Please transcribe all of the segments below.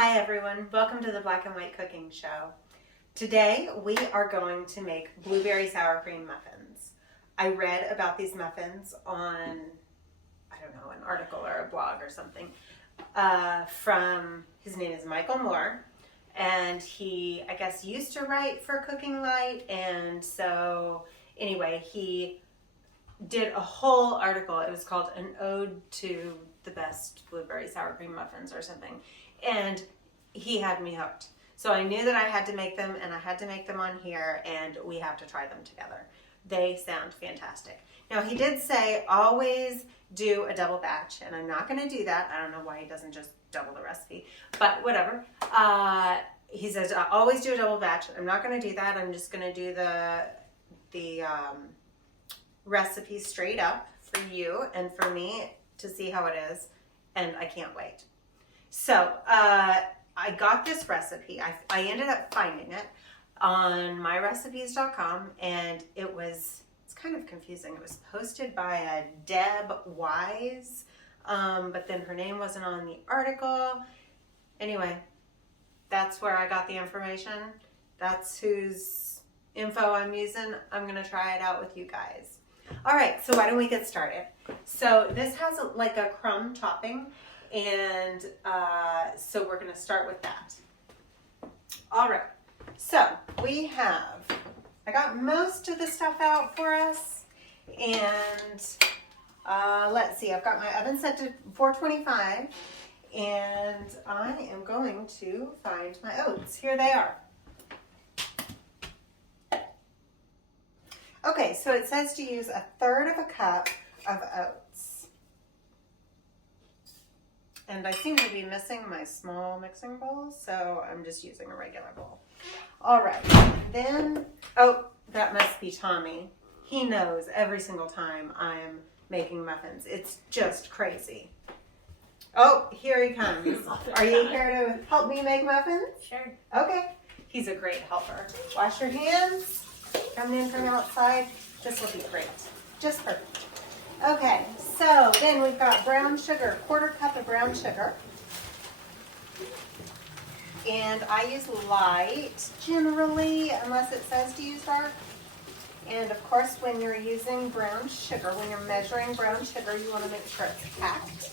Hi everyone, welcome to the Black and White Cooking Show. Today we are going to make blueberry sour cream muffins. I read about these muffins on, I don't know, an article or a blog or something from, his name is Michael Moore, and he, I guess, used to write for Cooking Light, and so anyway, he did a whole article. It was called An Ode to the Best Blueberry Sour Cream Muffins or something. And he had me hooked. So I knew that I had to make them, and I had to make them on here, and we have to try them together. They sound fantastic. Now, he did say always do a double batch, and I'm not going to do that. I don't know why he doesn't just double the recipe, but whatever. He says always do a double batch. I'm not going to do that. I'm just going to do the recipe straight up for you and for me to see how it is, and I can't wait. So I got this recipe. I ended up finding it on myrecipes.com, and it's kind of confusing. It was posted by a Deb Wise, but then her name wasn't on the article. Anyway, that's where I got the information. That's whose info I'm using. I'm going to try it out with you guys. All right, so why don't we get started? So this has like a crumb topping, and so we're going to start with that. All right, so I got most of the stuff out for us, and let's see, I've got my oven set to 425, and I am going to find my oats. Here they are. Okay, so it says to use 1/3 cup of oats. And I seem to be missing my small mixing bowl, so I'm just using a regular bowl. All right, then, oh, that must be Tommy. He knows every single time I'm making muffins. It's just crazy. Oh, here he comes. Are you here to help me make muffins? Sure. Okay. He's a great helper. Wash your hands. Coming in from outside. This will be great. Just perfect. Okay, so then we've got brown sugar, 1/4 cup of brown sugar. And I use light generally, unless it says to use dark. And of course, when you're using brown sugar, when you're measuring brown sugar, you want to make sure it's packed.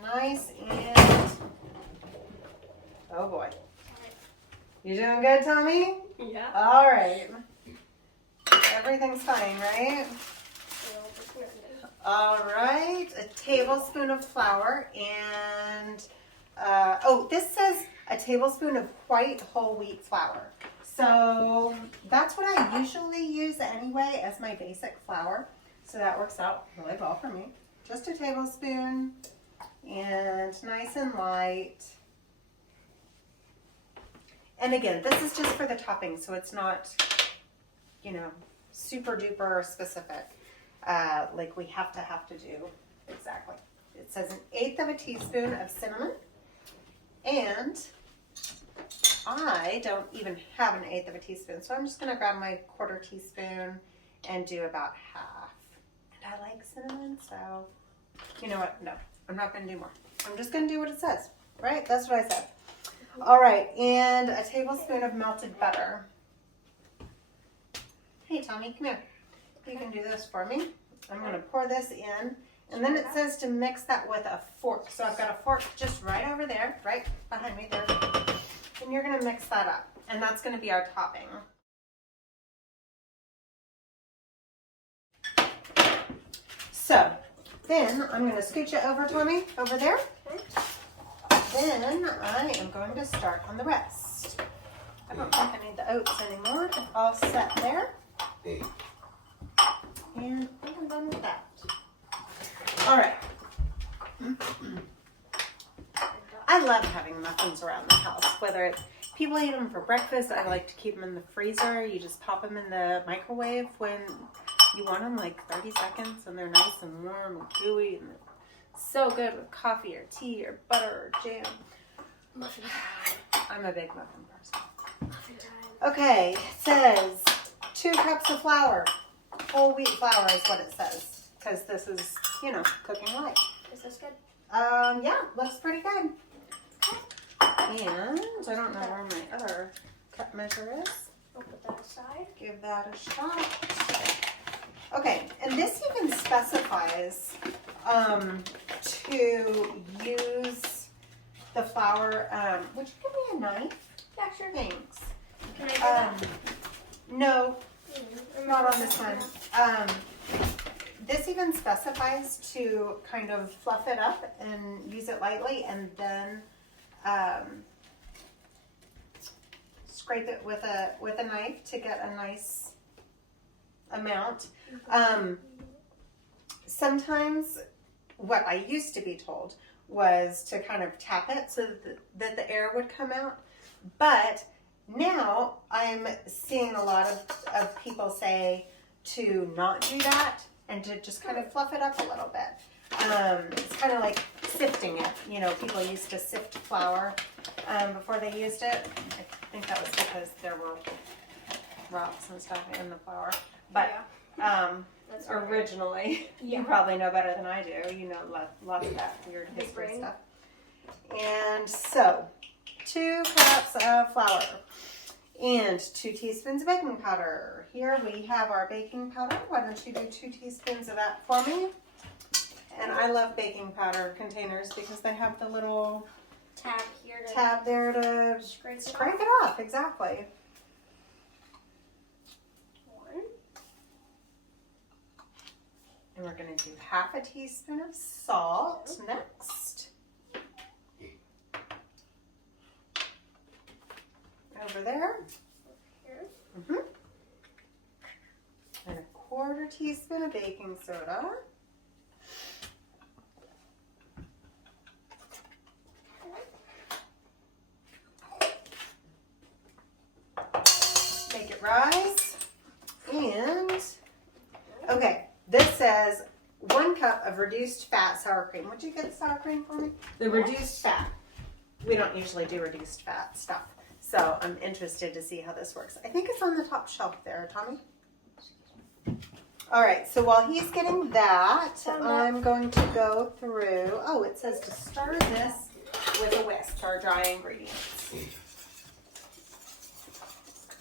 Nice and, oh boy. You doing good, Tommy? Yeah. All right. Everything's fine, right? All right. A tablespoon of flour and, this says a tablespoon of white whole wheat flour. So that's what I usually use anyway as my basic flour. So that works out really well for me. Just a tablespoon and nice and light. And again, this is just for the topping, so it's not, super duper specific, like we have to do exactly. It says 1/8 teaspoon of cinnamon, and I don't even have 1/8 teaspoon, so I'm just gonna grab my 1/4 teaspoon and do about half. And I like cinnamon, so you know what? No, I'm not gonna do more. I'm just gonna do what it says, right? That's what I said. All right, and a tablespoon of melted butter. Hey, Tommy, come here. You can do this for me. I'm going to pour this in, and then it says to mix that with a fork. So I've got a fork just right over there, right behind me there. And you're going to mix that up, and that's going to be our topping. So then I'm going to scooch it over, Tommy, over there. Then I am going to start on the rest. I don't think I need the oats anymore. All set there. And I'm done with that. All right. I love having muffins around the house, whether it's people eat them for breakfast. I like to keep them in the freezer. You just pop them in the microwave when you want them, like 30 seconds, and they're nice and warm and gooey, and so good with coffee or tea or butter or jam. Muffin time. I'm a big muffin person. Muffin time. Okay, it says 2 cups of flour. Whole wheat flour is what it says, because this is, Cooking Light. Is this good? Yeah, looks pretty good. And I don't know where my other cup measure is. I'll put that aside. Give that a shot. Okay, and this even specifies to use the flour. Would you give me a knife? Yeah, sure. Thanks. Can I do that? No, Mm-hmm. not on this one. This even specifies to kind of fluff it up and use it lightly, and then scrape it with a knife to get a nice amount. Sometimes what I used to be told was to kind of tap it so that the air would come out. But now I'm seeing a lot of people say to not do that and to just kind of fluff it up a little bit. It's kind of like sifting it. You know, people used to sift flour before they used it. I think that was because there were rocks and stuff in the flour. But That's okay. originally, Yeah. you probably know better than I do. You know lots of that weird Big history brain. stuff. And so, 2 cups of flour and 2 teaspoons of baking powder. Here we have our baking powder. Why don't you do 2 teaspoons of that for me? And I love baking powder containers because they have the little Tab here to tab there to scrape it scrape off. it off. Exactly. 1. And we're going to do half a teaspoon of salt next. Over there. Here. And a 1/4 teaspoon of baking soda. Make it rise. And, okay, this says 1 cup of reduced fat sour cream. Would you get the sour cream for me? The reduced fat. We don't usually do reduced fat stuff. So I'm interested to see how this works. I think it's on the top shelf there, Tommy. All right, so while he's getting that, I'm going to go through, oh, it says to stir this with a whisk, our dry ingredients.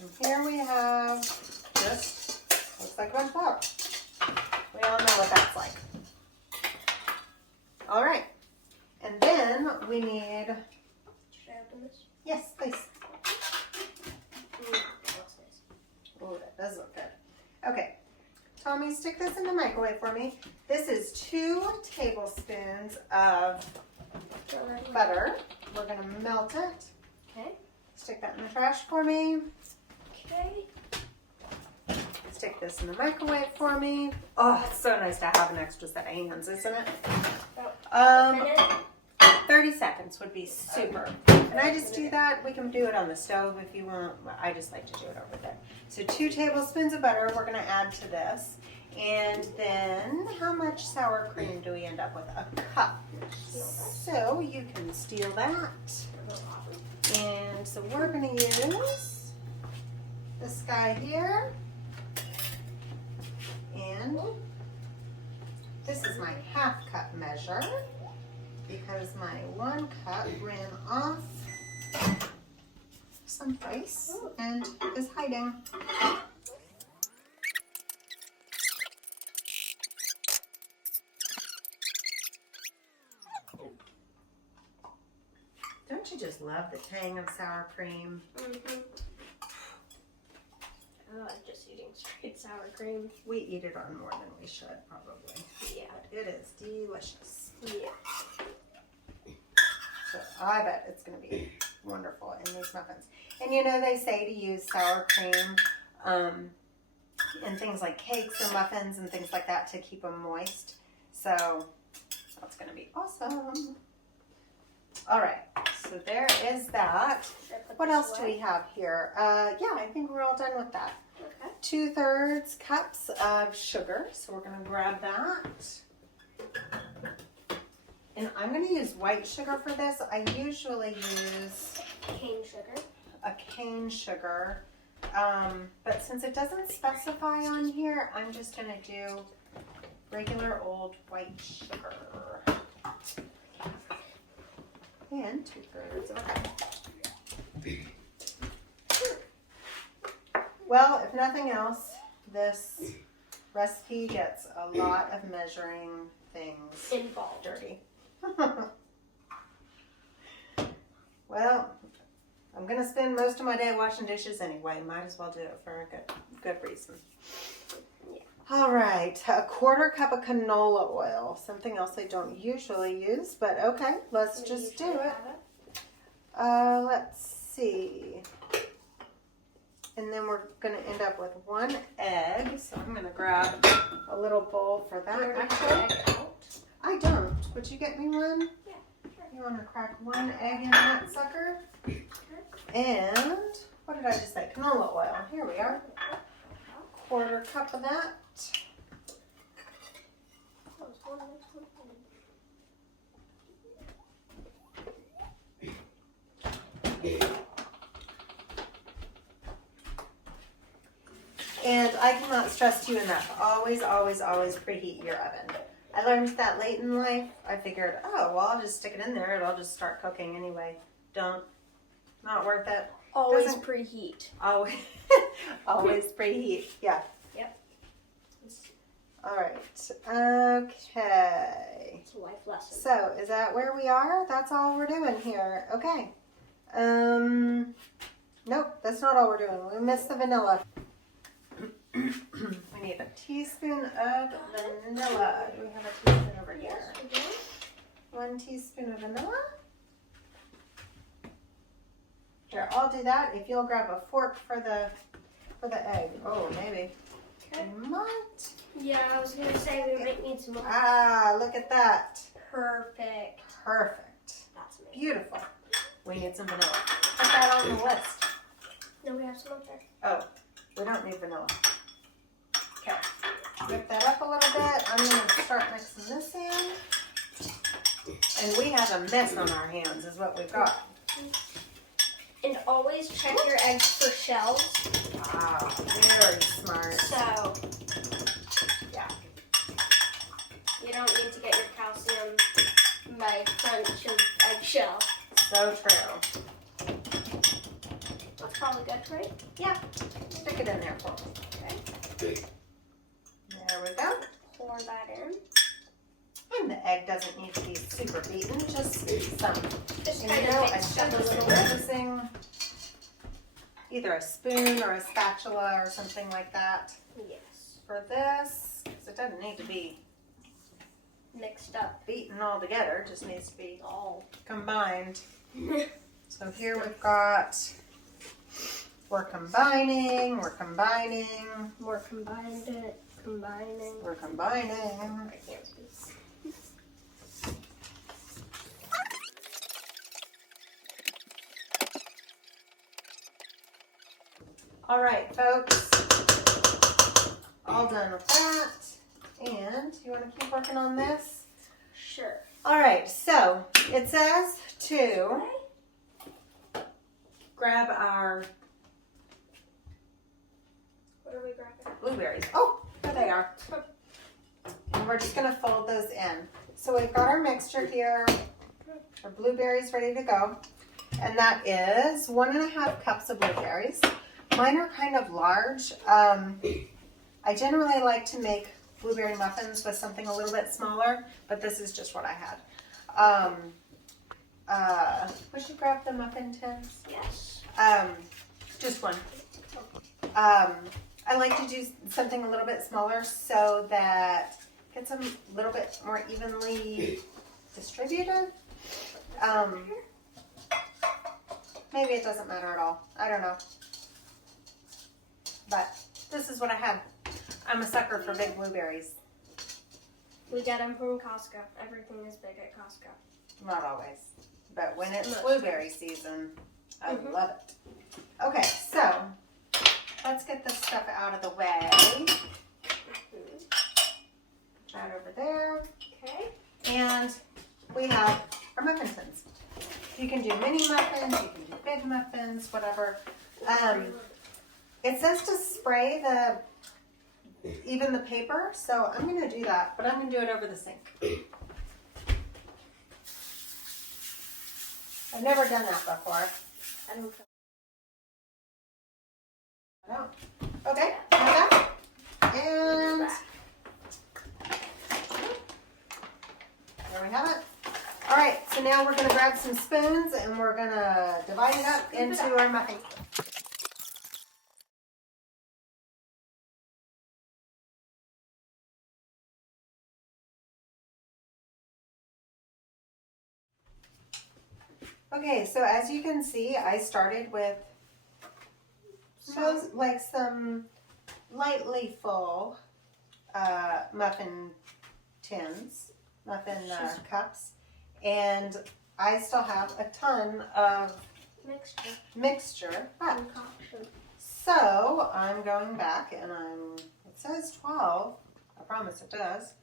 And here we have just, looks like red flour. We all know what that's like. All right, and then we need, Should I open this? yes, please. What's this? Oh, that does look good. Okay, Tommy, stick this in the microwave for me. This is 2 tablespoons of butter. We're gonna melt it. Okay. Stick that in the trash for me. Okay. Stick this in the microwave for me. Oh, it's so nice to have an extra set of hands, isn't it? About a minute. 30 seconds would be super. Can I just do that? We can do it on the stove if you want. I just like to do it over there. So 2 tablespoons of butter we're going to add to this. And then how much sour cream do we end up with? A cup. So you can steal that. And so we're going to use this guy here. And this is my 1/2 cup measure, because my 1 cup ran off someplace and is hiding. Don't you just love the tang of sour cream? Mm-hmm. I like just eating straight sour cream. We eat it on more than we should, probably. Yeah. But it is delicious. Yeah. So I bet it's going to be wonderful in these muffins. And you know, they say to use sour cream in things like cakes and muffins and things like that to keep them moist. So that's going to be awesome. All right, so there is that. What else do we have here? Yeah, I think we're all done with that. Okay. 2/3 cups of sugar. So we're going to grab that. And I'm going to use white sugar for this. I usually use Cane sugar. a cane sugar. But since it doesn't specify on here, I'm just going to do regular old white sugar. And 2/3 of a cup. Well, if nothing else, this recipe gets a lot of measuring things Involved. dirty. Well, I'm gonna spend most of my day washing dishes anyway. Might as well do it for a good reason. Yeah. All right, a 1/4 cup of canola oil. Something else I don't usually use, but okay, let's just do it. Let's see. And then we're gonna end up with 1 egg. So I'm gonna grab a little bowl for that. Actually, I don't. Would you get me one? Yeah, sure. You want to crack 1 egg in that sucker? And what did I just say? Canola oil. Here we are. 1/4 cup of that. And I cannot stress to you enough, always, always, always preheat your oven. I learned that late in life. I figured, oh, well, I'll just stick it in there. It'll just start cooking anyway. Don't. Not worth it. Always Doesn't- preheat. Always, always preheat. Yeah. Yep. All right. Okay. It's a life lesson. So, is that where we are? That's all we're doing here. Okay. Nope, that's not all we're doing. We missed the vanilla. We need a teaspoon of vanilla. Do we have a teaspoon over here? Yes, we do. 1 teaspoon of vanilla. Here, I'll do that. If you'll grab a fork for the egg. Oh, maybe. Okay. We might. Yeah, I was gonna say we might need some more. Ah, look at that. Perfect. Perfect. That's amazing. Beautiful. We need some vanilla. Put that on the list. No, we have some up there. Oh, we don't need vanilla. Okay. Whip that up a little bit. I'm going to start mixing this in. And we have a mess on our hands is what we've got. And always check your eggs for shells. Ah, very smart. So, Yeah. you don't need to get your calcium by crunch of eggshell. So true. That's probably good, right? Yeah. Stick it in there for me. Okay. There we go. Pour that in. And the egg doesn't need to be super beaten, just some. Just And kind you know, of I mix up should a just little bit. using either a spoon or a spatula or something like that Yes. for this, because it doesn't need to be Mixed up. beaten all together, it just needs to be All. combined. So here we've got, we're combining, More combined it. Combining. we're combining. I can't speak. All right, folks, all done with that. And you want to keep working on this? Sure. All right, so it says to grab our What are we grabbing? blueberries. Oh, there they are. And we're just gonna fold those in. So we've got our mixture here, our blueberries ready to go. And that is 1.5 cups of blueberries. Mine are kind of large. I generally like to make blueberry muffins with something a little bit smaller, but this is just what I had. Would you grab the muffin tins? Yes. Just one. I like to do something a little bit smaller so that it gets them a little bit more evenly distributed. Maybe it doesn't matter at all. I don't know. But this is what I had. I'm a sucker for big blueberries. We get them from Costco. Everything is big at Costco. Not always. But when it's Most. blueberry season, I love it. Okay, so let's get this stuff out of the way. That over there. Okay. And we have our muffin tins. You can do mini muffins, you can do big muffins, whatever. It says to spray even the paper, so I'm going to do that, but I'm going to do it over the sink. I've never done that before. I don't Oh. Okay, like that. And there we have it. All right, so now we're gonna grab some spoons and we're gonna divide it up into our muffin. Okay, so as you can see, I started with some lightly full muffin tins, muffin cups, and I still have a ton of mixture left. So I'm going back and it says 12, I promise it does.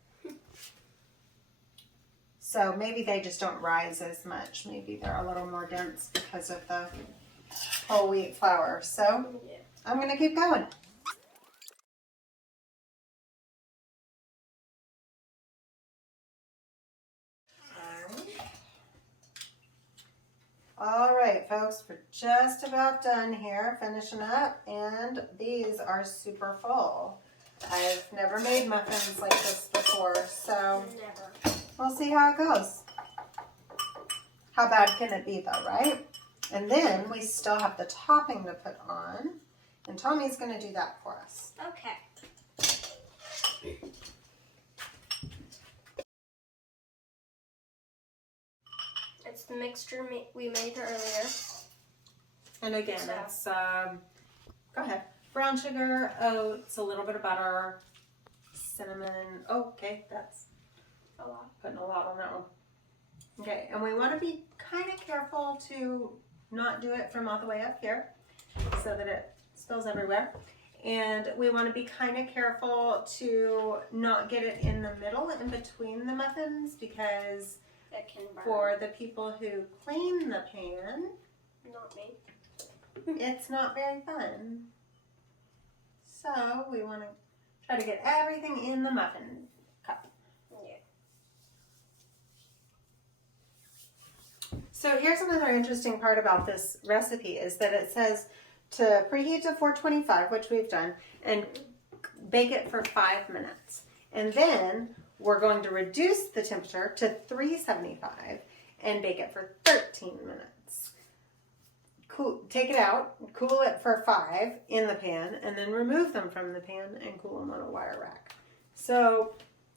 So maybe they just don't rise as much. Maybe they're a little more dense because of the whole wheat flour. So I'm gonna keep going. All right, folks, we're just about done here, finishing up, and these are super full. I've never made muffins like this before, so we'll see how it goes. How bad can it be though, right? And then we still have the topping to put on, and Tommy's gonna do that for us. Okay. It's the mixture we made earlier. And again, it's, go ahead, brown sugar, oats, a little bit of butter, cinnamon. Oh, okay, that's A lot. putting a lot on that one. Okay, and we want to be kind of careful to not do it from all the way up here so that it spills everywhere. And we want to be kind of careful to not get it in the middle, in between the muffins, because That can burn. for the people who clean the pan, Not me. it's not very fun. So we want to try to get everything in the muffin cup. Yeah. So here's another interesting part about this recipe is that it says to preheat to 425, which we've done, and bake it for 5 minutes. And then we're going to reduce the temperature to 375 and bake it for 13 minutes. Cool, take it out, cool it for 5 in the pan, and then remove them from the pan and cool them on a wire rack. So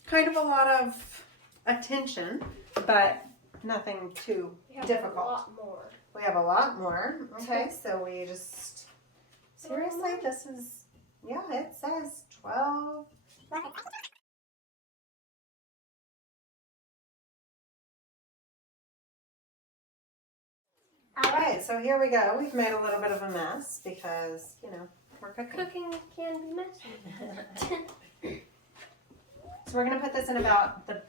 kind of a lot of attention, but nothing too difficult. A lot more. We have a lot more. Okay, so we just, seriously, this is, yeah, it says 12. All right, so here we go. We've made a little bit of a mess because, you know, we're cooking. Cooking can be messy. So we're going to put this in about the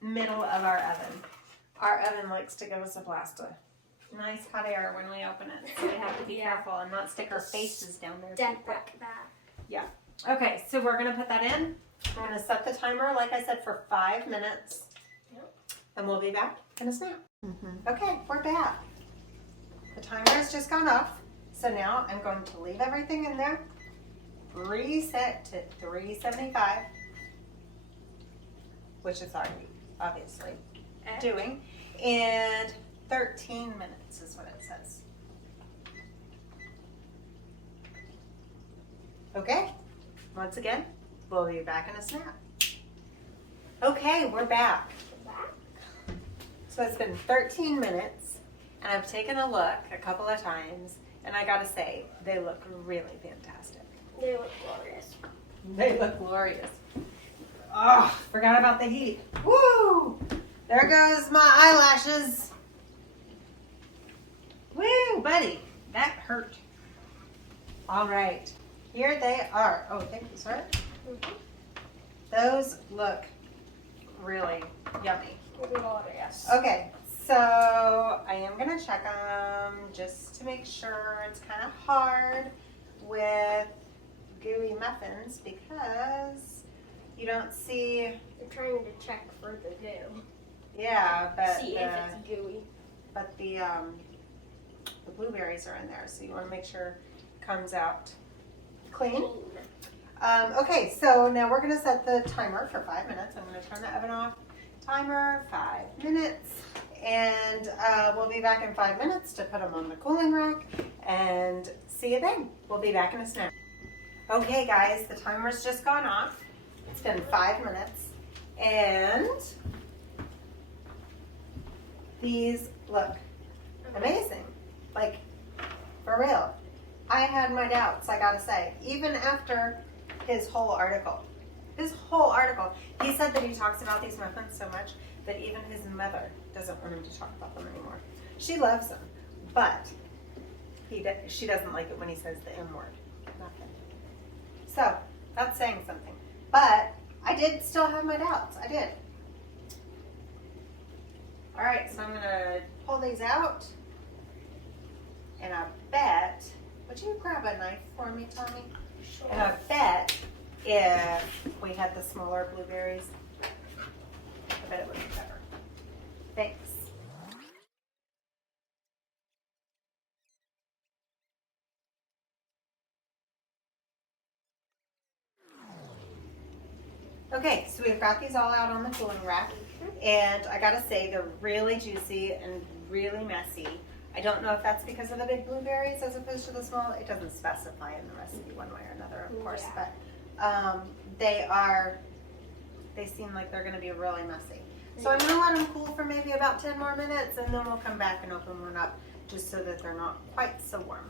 middle of our oven. Our oven likes to give us a blast of nice hot air when we open it. So we have to be careful and not stick our faces down there. Dead like that. Yeah. Okay, so we're going to put that in. I'm going to set the timer, like I said, for 5 minutes. Yep. And we'll be back in a snap. Okay, we're back. The timer has just gone off. So now I'm going to leave everything in there. Reset to 375. Which is already obviously doing. And 13 minutes is what it says. Okay, once again, we'll be back in a snap. Okay, we're back. So it's been 13 minutes, and I've taken a look a couple of times, and I gotta say, they look really fantastic. They look glorious. They look glorious. Oh, forgot about the heat. Woo! There goes my eyelashes. Woo, buddy, that hurt. All right, here they are. Oh, thank you, sir. Those look really yummy. Glorious. Okay, so I am gonna check them just to make sure. It's kind of hard with gooey muffins because you don't see. I'm trying to check for the goo. Yeah, but See if it's gooey. But the blueberries are in there, so you want to make sure it comes out clean. Okay, so now we're going to set the timer for 5 minutes. I'm going to turn the oven off. Timer, 5 minutes. And we'll be back in 5 minutes to put them on the cooling rack. And see you then. We'll be back in a snap. Okay, guys, the timer's just gone off. It's been 5 minutes. And these look amazing. Like, for real. I had my doubts, I gotta say. Even after his whole article. He said that he talks about these muffins so much that even his mother doesn't want him to talk about them anymore. She loves them, but she doesn't like it when he says the M word. Muffin. So, that's saying something. But I did still have my doubts. I did. Alright, so I'm gonna pull these out. And I bet, would you grab a knife for me, Tommy? Sure. And I bet if we had the smaller blueberries, I bet it would be better. Thanks. Okay, so we've got these all out on the cooling rack. And I gotta say, they're really juicy and really messy. I don't know if that's because of the big blueberries as opposed to the small. It doesn't specify in the recipe one way or another, of course, Yeah. but they seem like they're going to be really messy. So I'm going to let them cool for maybe about 10 more minutes, and then we'll come back and open one up just so that they're not quite so warm.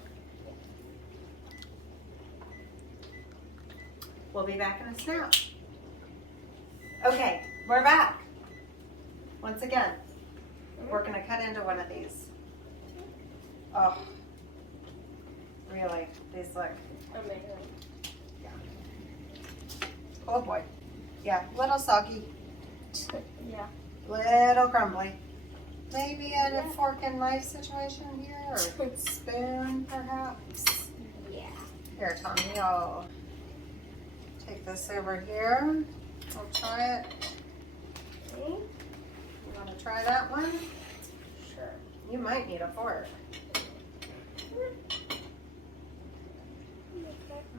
We'll be back in a snap. Okay, we're back. Once again, we're going to cut into one of these. Oh, really? These look Amazing. Yeah. Oh boy. Yeah, little soggy, Yeah. little crumbly. Maybe a fork and knife situation here, or spoon perhaps. Yeah. Here, Tommy, I'll take this over here. I'll try it. Okay. You want to try that one? Sure. You might need a fork.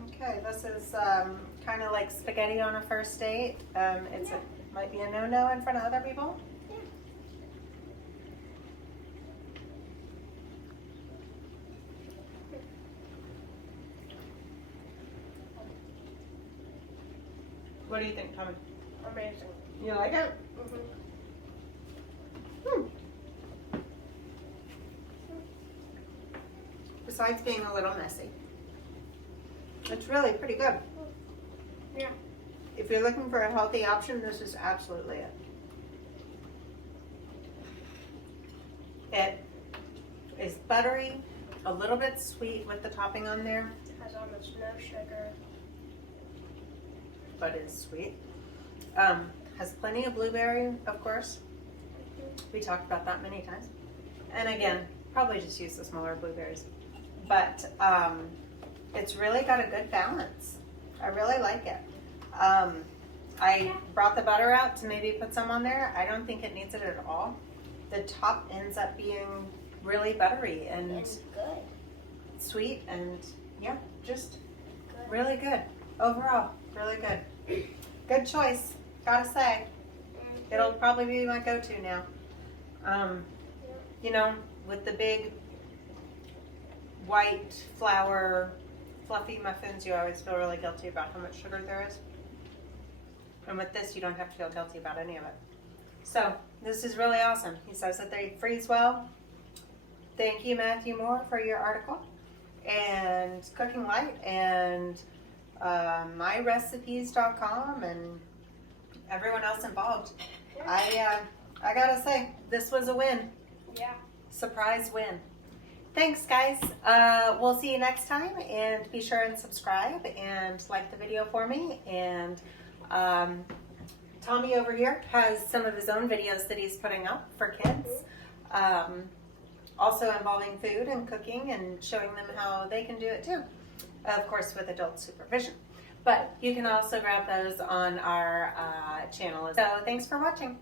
Okay, this is kind of like spaghetti on a first date. Might be a no-no in front of other people. Yeah. What do you think, Tommy? Amazing. You like it? Mm-hmm. Besides being a little messy, it's really pretty good. Yeah. If you're looking for a healthy option, this is absolutely it. It is buttery, a little bit sweet with the topping on there, Has almost no sugar. but is sweet. Has plenty of blueberry, of course. We talked about that many times. And again, probably just use the smaller blueberries. But it's really got a good balance. I really like it. I brought the butter out to maybe put some on there. I don't think it needs it at all. The top ends up being really buttery and It's good. sweet and yeah, just Good. really good. Overall, really good. Good choice, gotta say. It'll probably be my go-to now. You know, with the big white flour fluffy muffins, you always feel really guilty about how much sugar there is. And with this, you don't have to feel guilty about any of it. So, this is really awesome. He says that they freeze well. Thank you, Matthew Moore, for your article. And Cooking Light and myrecipes.com and everyone else involved. I gotta say, this was a win. Yeah. Surprise win. Thanks, guys. We'll see you next time, and be sure and subscribe and like the video for me. And Tommy over here has some of his own videos that he's putting up for kids, also involving food and cooking and showing them how they can do it too, of course with adult supervision. But you can also grab those on our channel. So thanks for watching.